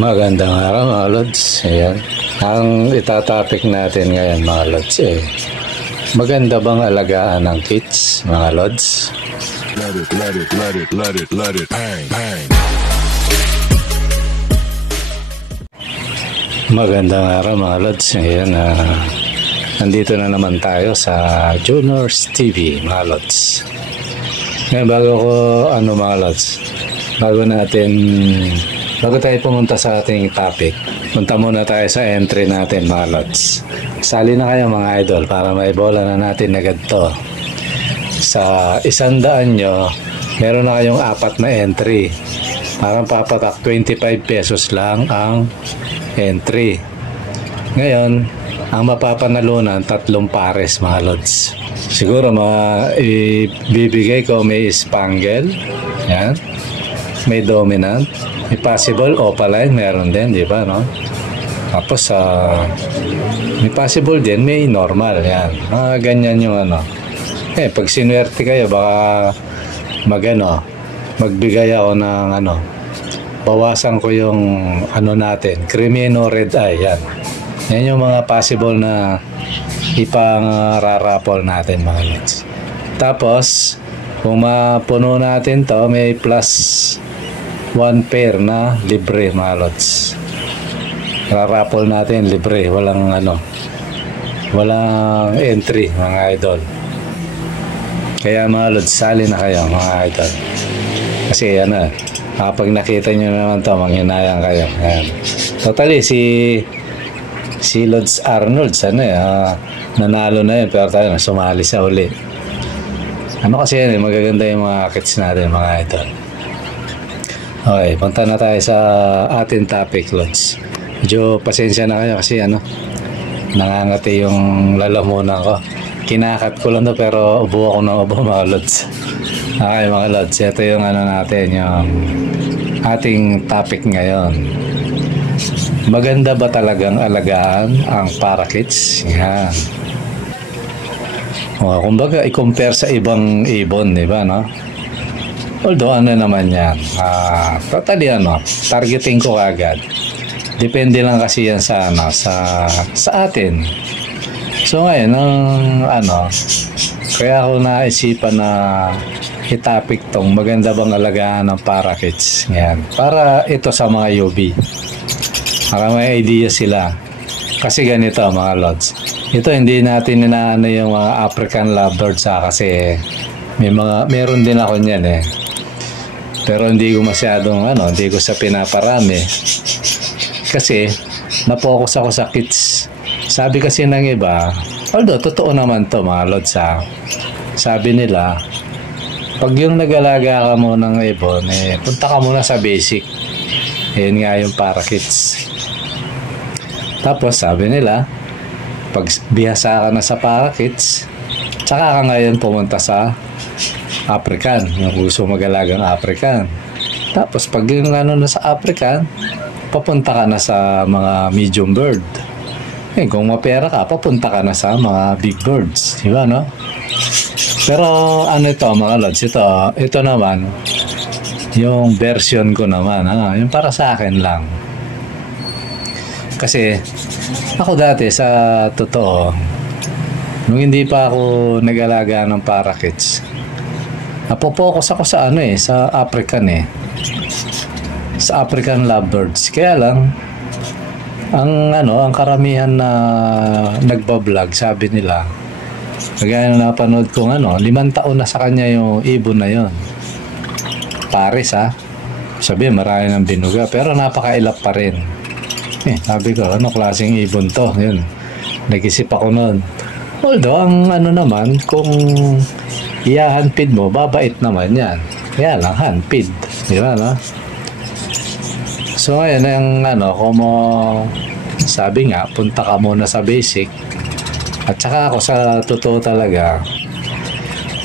Magandang araw mga Lods. Ayan. Ang itatopic natin ngayon mga Lods maganda bang alagaan ng kids mga Lods? Let it, bang, bang. Magandang araw mga Lods. Ayan, nandito na naman tayo sa Juniors TV mga Lods. Ngayon bago tayo pumunta sa ating topic, punta muna tayo sa entry natin mga Lods. Sali na kayo mga idol para maibola na natin agad to. Sa 100 nyo, meron na kayong 4 na entry. Parang papatak 25 pesos lang ang entry. Ngayon, ang mapapanalunan 3 pares mga Lods. Siguro ibibigay ko may spangle, yan, may dominant, may possible opaline, meron din, di ba, no? Tapos may possible din, may normal, yan. Ganyan yung pag sinuwerte kayo, baka magbigay ako ng bawasan ko yung natin, Crimino Red Eye, yan. Yan yung mga possible na ipang-rarapol natin mga Lods. Tapos, kung mapuno natin to, may plus 1 pair na libre mga Lods. Rarapol natin libre, walang entry mga idol. Kaya mga Lods, sali na kayo mga idol. Kasi kapag nakita nyo naman to, manghinayang kayo. Ayan. Totally, si Lods Arnold nanalo na yun, pero tayo sumali sa uli. Kasi magaganda yung mga kits natin mga idol. Okay, punta na tayo sa ating topic, Lods. Medyo pasensya na kayo kasi nangangati yung lalamunan ko. Kinakat ko lang to pero ubo ako ng ubo mga Lods. Okay mga Lods, ito yung natin, yung ating topic ngayon. Maganda ba talagang alagaan ang parakeets? Yan. Kumbaga, i-compare sa ibang ibon, di ba, no? Although, naman yan? Totally, targeting ko agad. Depende lang kasi yan sa atin. So, ngayon, kaya ako naisipan na i-topic tong maganda bang alagaan ng parakeets. Yan. Para ito sa mga UB. Para may idea sila. Kasi ganito mga Lods. Ito hindi natin inaano yung mga African lovebirds kasi meron din ako niyan Pero hindi ko masyadong hindi ko sa pinaparami. Kasi na-focus ako sa kids. Sabi kasi ng iba, although totoo naman to mga Lods sabi nila, pag yung nag-alaga ka mo ng ibon, punta ka muna sa basic. Yan nga yung parakeets. Tapos sabi nila, pag bihasa ka na sa parakeets, tsaka ka ngayon pumunta sa African, yung gusto mag-alagang African. Tapos pag yung na sa African, papunta ka na sa mga medium bird. Kung mapera ka, papunta ka na sa mga big birds. Diba, no? Pero ito mga Lods, ito naman, yung version ko naman, yung para sa akin lang. Kasi ako dati sa totoo, nung hindi pa ako nag-alaga ng parakeets, napopokus ako sa sa African sa African lovebirds. Kaya lang ang karamihan na nagba-vlog, sabi nila, kagaya na napanood kong 5 taon na sa kanya yung ibon na yon. Pares sabi marami ng binuga pero napakailap pa rin. Sabi ko, klaseng ibon to? Yun. Nag-isip ako noon. Although, ang naman, kung i-handpid mo, babait naman yan. Kaya lang, handpid. Di ba, no? So, ngayon, kung sabi nga, punta ka muna sa basic. At saka ako sa totoo talaga,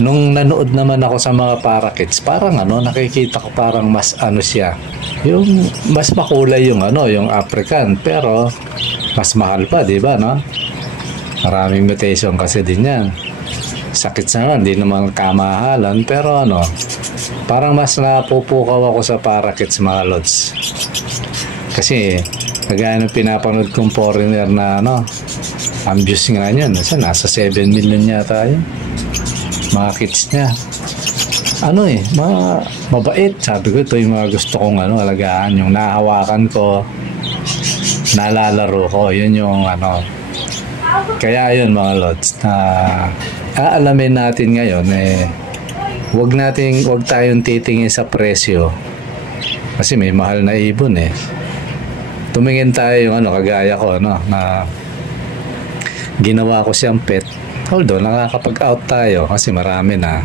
nung nanood naman ako sa mga parakeets, parang nakikita ko parang mas siya. Yung mas makulay yung yung African, pero mas mahal pa, di ba, no? Maraming mutation kasi din yan. Sakit naman, hindi naman kamahalan, pero parang mas napupukaw ako sa parakeets mga Lods. Kasi kagaya ng pinapanood kong foreigner na ano, ang views nga niyan, nasa 7 million yata yun. Mga kids niya. Ano mabait. Sabi ko, ito yung mga gusto kong alagaan. Yung nahawakan ko, nalalaro ko. Yun yung Kaya yun mga lods, na aalamin natin ngayon, wag tayong titingin sa presyo. Kasi may mahal na ibon Tumingin tayo yung kagaya ko, na ginawa ko siyang pet. Although, nakakapag-out tayo kasi marami na.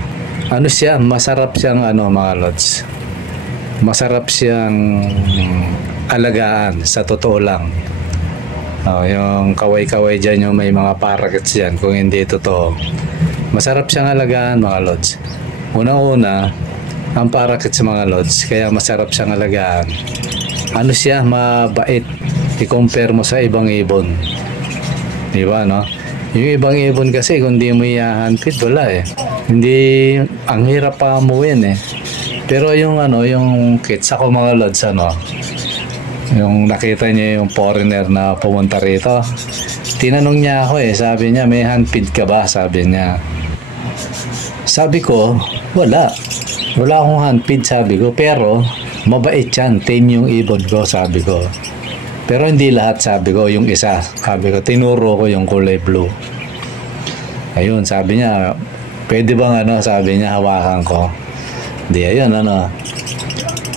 Masarap siyang mga lods. Masarap siyang alagaan, sa totoo lang. Yung kaway-kaway dyan, yung may mga parakeets dyan, kung hindi totoo. Masarap siyang alagaan, mga lods. Unang-una, ang parakeets mga lods, kaya masarap siyang alagaan. Siya, mabait. I-compare mo sa ibang ibon. Diba, no? Yung ibang ibon kasi, kung di mo i-handfeed, wala Hindi, ang hirap pa amuin Pero yung yung kids, ako mga lods, yung nakita niya yung foreigner na pumunta rito, tinanong niya ako sabi niya, may handfeed ka ba? Sabi niya. Sabi ko, wala akong handfeed, sabi ko, pero mabait yan, tame yung ibon ko, sabi ko. Pero hindi lahat, sabi ko, yung isa, sabi ko, tinuro ko yung kulay blue. Ayun, sabi niya, pwede bang sabi niya, hawakan ko. Di, ayun,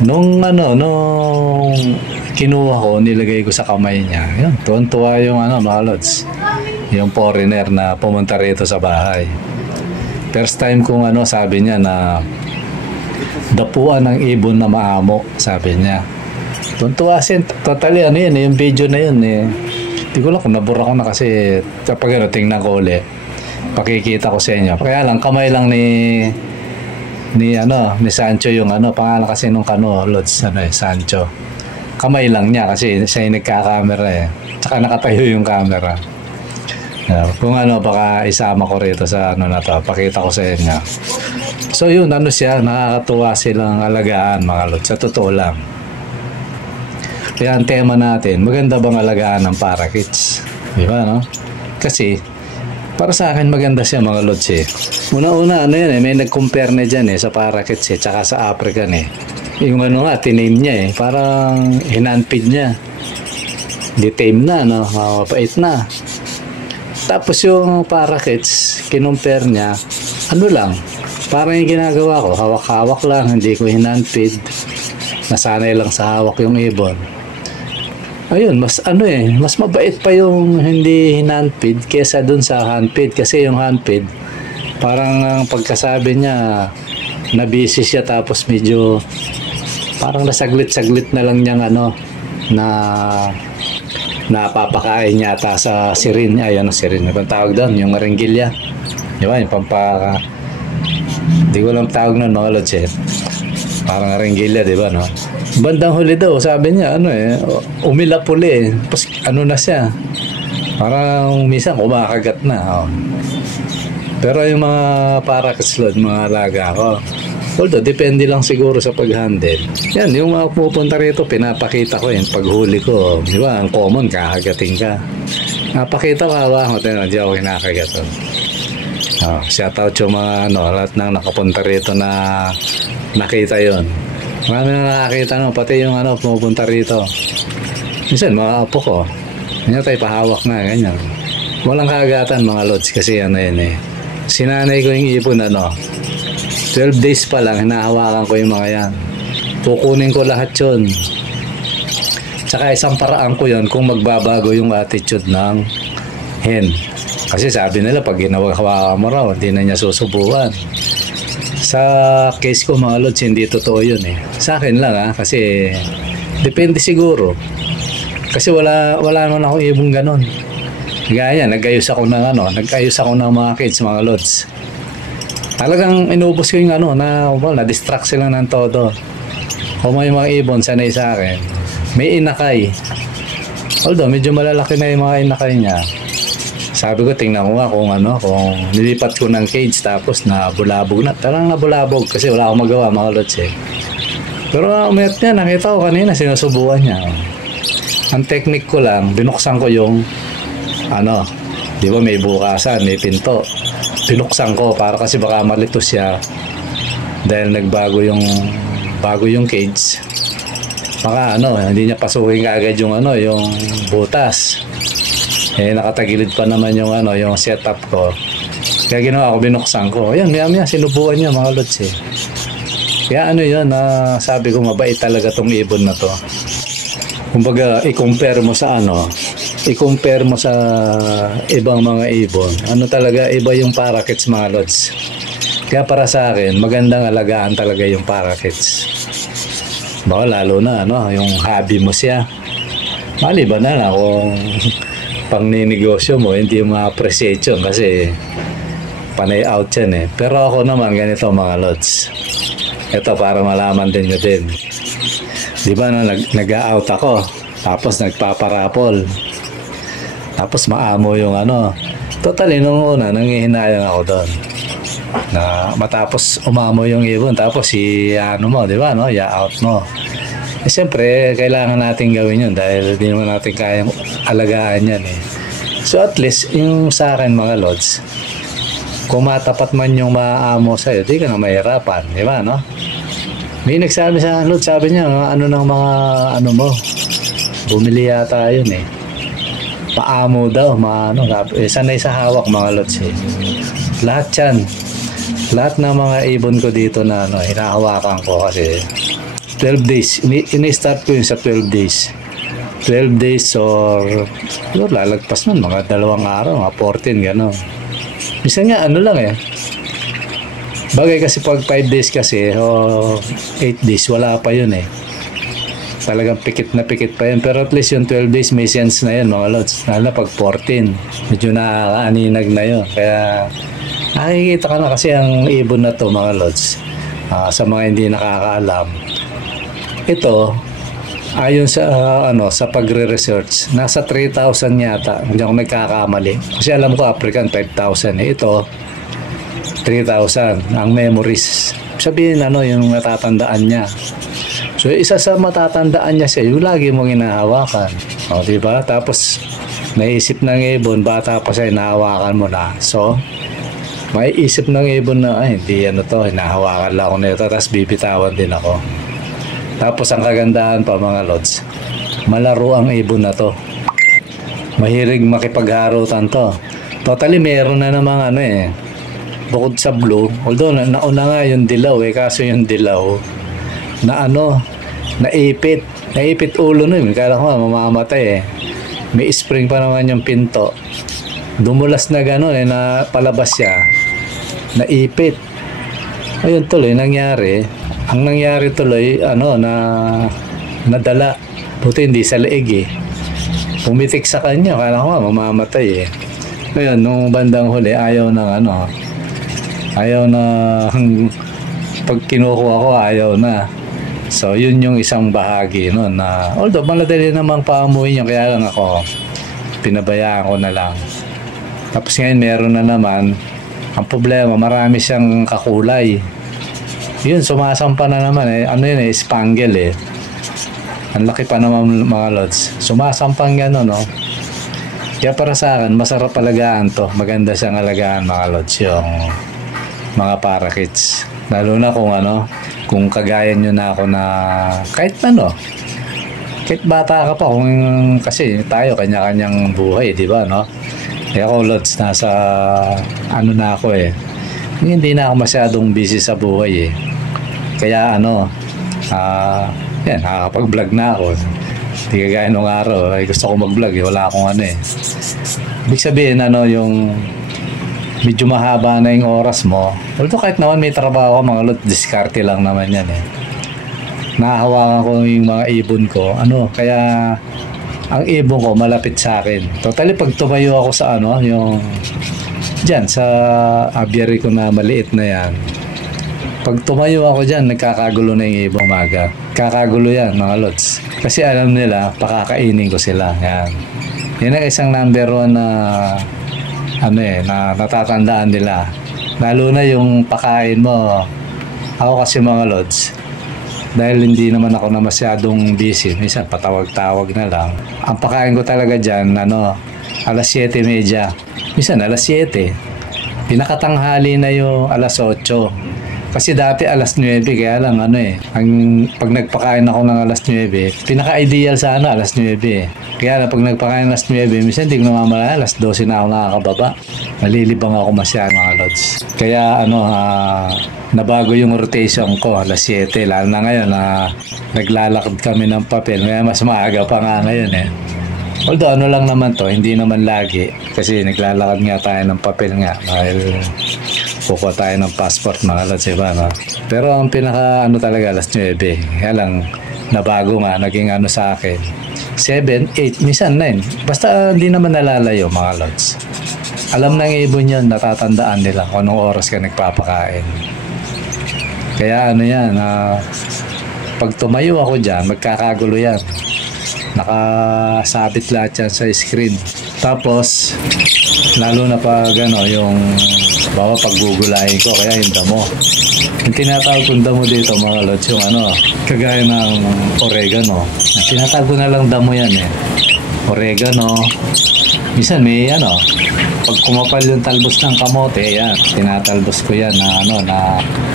nung kinuha ko, nilagay ko sa kamay niya. Yun, tuwan-tuwa yung mga lods. Yung foreigner na pumunta rito sa bahay. First time kong sabi niya na dapuan ng ibon na maamo, sabi niya. Tuwan-tuwa siya. Totally yung video na yun Hindi ko lang kung nabura ko na kasi kapag tingnan ko ulit, pakikita ko sa inyo. Kaya lang, kamay lang ni Sancho yung pangalan kasi nung lods, Sancho. Kamay lang niya kasi siya yung nagka-camera Tsaka nakatayo yung camera. Kung baka isama ko rito sa na to, pakita ko sa inyo. So yun, siya, nakakatuwa silang alagaan mga lods, sa totoo lang. Kaya ang tema natin, maganda bang alagaan ng parakeets? Di ba, no? Kasi, para sa akin maganda siya mga lods Una-una, may nag-compare na dyan sa parakeets tsaka sa African Yung tiname niya parang hinanpid niya. Di-tame na, mapait na. Tapos yung parakeets, kinumpare niya, lang, parang yung ginagawa ko, hawak-hawak lang, hindi ko hinanpid. Nasanay lang sa hawak yung ibon. Ayun, mas mas mabait pa yung hindi handfeed kesa dun sa handfeed. Kasi yung handfeed, parang ang pagkasabi niya, na busy siya tapos medyo parang nasaglit-saglit na lang niyang na napapakain yata sa sirin. Sirin. Ano tawag doon? Yung ringgilya. Diba? Yung hindi ko lang tawag nun, mga lods Parang ringgilya, diba, no? Bandang huli daw, sabi niya, umilap uli Tapos, na siya. Parang minsan kumakagat na. Pero yung mga parakeets, mga alaga ko, although, depende lang siguro sa pag-handle. Yan, yung mga pupunta rito, pinapakita ko paghuli ko. Di ba? Ang common, kakagating ka. Napakita ko, hawa ko, di ako kinakagat. Shoutout yung mga, lahat ng nakapunta rito na nakita yon. Marami na nakakita, pati yung, pumupunta rito. Minsan, mga apo ko, ganyan tayo pahawak na, ganyan. Walang kagatan, mga lods, kasi sinanay ko yung ipon, 12 days pa lang, hinahawakan ko yung mga yan. Kukunin ko lahat yun. Tsaka isang paraan ko yun kung magbabago yung attitude ng hen. Kasi sabi nila, pag ginawa mo raw, hindi na niya susubukan. Sa case ko mga lods, hindi totoo yun Sa akin lang kasi depende siguro. Kasi wala naman ako ibang ganon. Gaya, nag-ayos ako ng mga kids, mga lods. Talagang inubos ko yung na-distract sila ng todo. Kung may mga ibon, sanay sa akin. May inakay. Although, medyo malalaki na yung mga inakay niya. Sabi ko, tingnan ko nga kung nilipat ko ng cage tapos nabulabog na. Talagang nabulabog kasi wala akong magawa, mga lods Pero umayat niya, nakita ko kanina, sinusubukan niya. Ang technique ko lang, binuksan ko yung ano, di ba may bukasan, may pinto. Binuksan ko para kasi baka malito siya dahil bago yung cage. Baka ano, hindi niya pasukin agad yung ano, yung butas. Eh nakatagilid pa naman yung ano, yung setup ko. Kaya ginawa ko, binuksan ko. Ayan, maya sinubukan niya mga lods eh. Kaya ano yun, sabi ko mabait talaga tong ibon na to. Kumbaga, i-compare mo sa ano, i-compare mo sa ibang mga ibon. Ano talaga, iba yung parakeets mga lods. Kaya para sa akin, magandang alagaan talaga yung parakeets. Baka lalo na, ano, yung hobby mo siya. Maliban na kung pang ninegosyo mo, hindi mo ma-appreciate yun kasi panay out yan eh. Pero ako naman, ganito mga lods. Ito para malaman din nyo din. Di ba na nag-out ako, tapos nagpaparapol, tapos maamo yung ano. Totally, nung una, nangihinayang ako doon. Na matapos umamo yung ibon, tapos ano mo, di ba, no? Ya-out mo. Eh, siyempre, kailangan natin gawin yun dahil di naman natin kayang alagaan yan eh. So at least, yung sa akin mga lods, kung matapat man yung maamo sa'yo, di ka na mahirapan, di ba, no? May nagsabi sa Lord, sabi niya, ano ng mga ano mo, bumili yata yun eh. Paamo daw, sanay sa hawak mga lods eh. Lahat yan, lahat ng mga ibon ko dito na ano, hinahawakan ko kasi 12 days, ini-start ko yun sa 12 days. 12 days or lalagpas nun, mga 2 araw, mga 14, gano'n. Minsan nga, ano lang eh. Bagay kasi pag 5 days kasi o 8 days wala pa yun eh. Talagang pikit na pikit pa yun. Pero at least yung 12 days may sense na yun mga lods. Lalo na pag 14 medyo nakakaaninag na yun. Kaya nakikita ka na kasi ang ibon na to mga lods. Sa mga hindi nakakaalam, ito ayon sa sa pagre-research nasa 3,000 yata. Hindi ako nagkakamali. Kasi alam ko African 5,000 eh. Ito 3,000 ang memories. Sabihin yung natatandaan niya. So isa sa matatandaan niya siya, yung lagi mong hinahawakan. O diba? Tapos naisip ng ibon, bata pa siya, hinahawakan mo na. So may isip ng ibon na, ay hindi hinahawakan lang ako nito, tapos bibitawan din ako. Tapos ang kagandahan pa mga lods, malaro ang ibon na to. Mahilig makipagharutan to. Totally meron na namang bukod sa blue, although nauna nga yung dilaw kaso yung dilaw na naipit ulo nun, kala ko mamamatay may spring pa naman yung pinto, dumulas na gano'n na palabas siya, naipit. Ayun tuloy nangyari, ang nangyari tuloy nadala, buti hindi sa leeg pumitik sa kanya, kala ko mamamatay ngayon nung bandang huli ayaw na pag kinukuha ko ayaw na. So yun yung isang bahagi nun na although maladali namang paamuin niya, kaya lang ako pinabayaan ko na lang. Tapos ngayon meron na naman ang problema, marami siyang kakulay. Yun, sumasampa na naman spangle ang laki pa naman mga lods, sumasampang gano'n kaya para sa akin masarap alagaan to, maganda siyang alagaan mga lods yung mga parakeets, lalo na kung kagaya nyo na ako na kahit bata ka pa, kasi tayo kanya-kanyang buhay, di ba kaya ako lods nasa na ako hindi na ako masyadong busy sa buhay kaya nakakapag-vlog na ako, hindi kagaya nung araw gusto ko mag-vlog wala akong ibig sabihin yung medyo mahaba na yung oras mo. Although kahit naman may trabaho mga lot, diskarte lang naman yan nahahawakan ko yung mga ibon ko kaya ang ibon ko malapit sa akin. Totally pag tumayo ako sa yung dyan sa aviary ko na maliit na yan, pag tumayo ako dyan nagkakagulo na yung ibong maga, kakagulo yan mga lots, kasi alam nila pakakainin ko sila. Yan ang isang number 1 na na natatandaan nila, lalo na yung pakain mo. Ako kasi mga lods, dahil hindi naman ako na masyadong busy, minsan patawag-tawag na lang. Ang pakain ko talaga dyan, alas 7:30. Minsan alas 7. Pinakatanghali na yung alas 8. Kasi dati alas 9, kaya lang pag nagpakain ako ng alas 9, pinaka-ideal sana alas 9. Kaya lang pag nagpakain alas 9, minsan hindi ko namamala, alas 12 na ako nakakababa. Nalilibang ako masyado mga lods. Kaya nabago yung rotation ko, alas 7. Lalo na ngayon naglalakad kami ng papel, kaya mas maaga pa nga ngayon eh. Although lang naman to, hindi naman lagi. Kasi naglalakad nga tayo ng papel nga dahil kukuha tayo ng passport mga lods, iba, no? Pero ang pinaka talaga alas 9. Kaya lang nabago nga, naging sa akin 7, 8, minsan 9. Basta hindi naman nalalayo mga lods. Alam ng ibon yun, natatandaan nila kung anong oras ka nagpapakain. Kaya yan, pag tumayo ako dyan, magkakagulo yan. Nakasabit lahat yan sa screen. Tapos lalo na pag yung paggugulayin ko, kaya yung damo, yung tinatawag kong damo dito mga lods, yung kagaya ng oregano, tinatawag ko na lang damo yan oregano. Minsan may pag kumapal yung talbos ng kamote, yan, tinatalbos ko yan na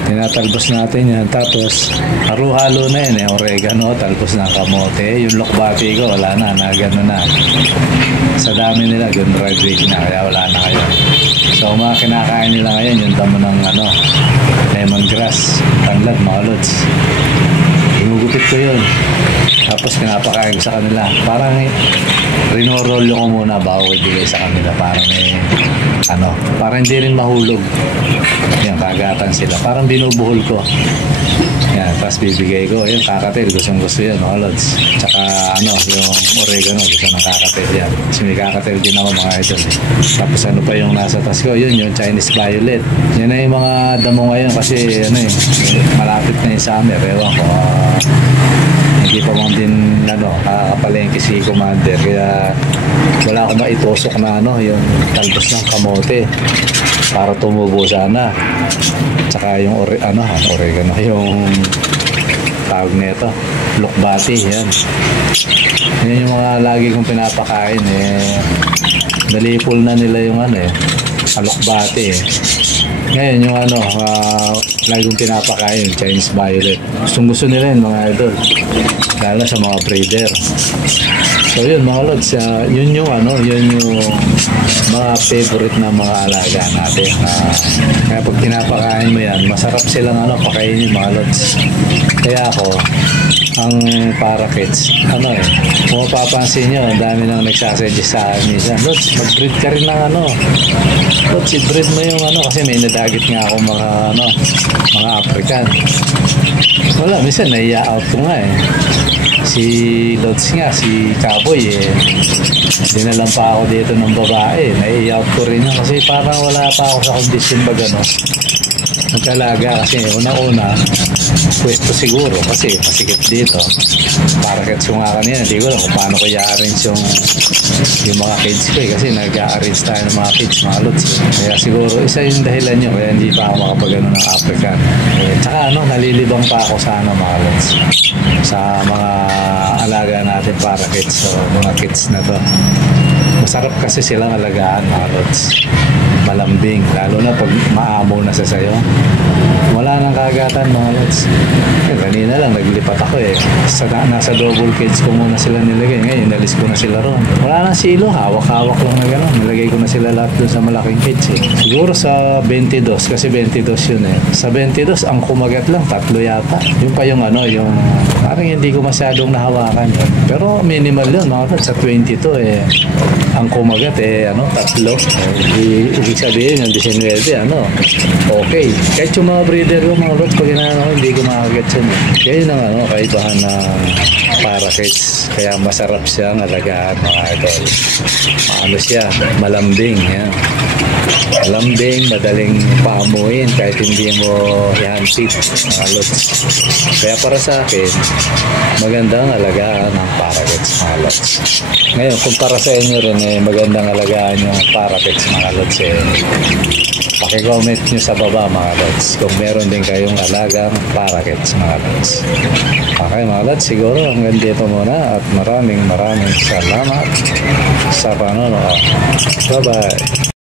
tinatalbos natin yan. Tapos halo-halo na yan oregano, talbos ng kamote. Yung lokbati ko, wala na gano'n na. Sa dami nila, yung dried week na, kaya wala na kayo. So mga kinakain nila ngayon, yung damo ng lemongrass, tanlad, mga lods. Ginugupit ko yun. Tapos pinapakain ko sa kanila. Parang rinorolyo ko muna bago ibigay sa kanila. Parang parang hindi rin mahulog. Yan, kagatan sila. Parang binubuhol ko. Yan, tapos bibigay ko. Yung kakatil, gustong-gusto yan, mga lods. Tsaka yung oregano, gusto ng kakatil yan. Kasi may kakatil din ako mga idol. Tapos pa yung nasa tas ko? Yun, yung Chinese violet. Yan na yung mga damo ngayon kasi malapit na yung summer. Ewan ko, hindi pa man din kakapalengke si Commander, kaya wala akong maitusok na yung talbos ng kamote para tumubo sana. Tsaka yung oregano, yung tawag nito, lukbati, yan yung mga lagi kong pinapakain nalipol na nila yung alokbati Ngayon yung lagi kong pinapakain, Chinese violet. Gustong gusto nila yun mga idol, lalo sa mga breeder. So yun mga lods, yun yung mga favorite na mga alaga natin. Kaya pag pinapakain mo yan, masarap silang pakainin mga lods. Kaya ako, ang parakeets, kung mapapansin nyo, ang dami nang nagsasuggest sa akin minsan, Lods, mag-breed ka rin ng Lods, i-breed mo yung kasi may nadagit nga ako mga African. Wala, minsan naiya-out ko nga si Lods nga, si Cowboy dinalan pa ako dito ng babae, nai-out ko rin yun kasi parang wala pa ako sa kondisyon ba magkalaga. Kasi una-una pwesto siguro kasi masikip dito, parakeets ko nga kanina, hindi ko alam kung paano ko i-arrange yung mga kids ko kasi nag-arrange tayo ng mga kids, mga Lods. Kaya siguro isa yung dahilan nyo kaya hindi pa ako makapagano ng African. Tsaka nalilibang pa ako sa mga Lods, sa mga alaga natin parakeets. So mga kids na to, masarap kasi silang alagaan mga Lods, malambing, lalo na pag maamo na sa sayo, wala nang kagatan mga Lods. Kanina lang naglipat ako nasa double cage ko muna sila nilagay, ngayon inalis ko na sila ron, wala nang silo, hawak-hawak lang na gano'n, nilagay ko na sila lahat dun sa malaking cage siguro sa 22, kasi 22 yun sa 22 ang kumagat lang 3 yata, yun pa yung yung parang hindi ko masyadong nahawakan yun. Pero minimal yun mga Lods, sa 22 ang kumagat 3. Ibig sabihin yung 19 okay. Kahit yung mga breeder ko mga Lods, pag hindi ko makagat yun. Kaya yun ang kaibahan ng parakeets, kaya masarap siyang alagaan mga idol. Siya, malambing yan. lambing, madaling paamuin kahit hindi mo i-handtip, mga lods. Kaya para sa akin, magandang alagaan ang parakeets, mga lods. Ngayon, kung para sa inyo rin, magandang alagaan yung parakeets, mga lods. Paki-comment nyo sa baba, mga lods, kung meron din kayong alagang parakeets, mga lods. Okay, mga lods, siguro hanggang dito muna at maraming salamat sa panonood. Bye-bye.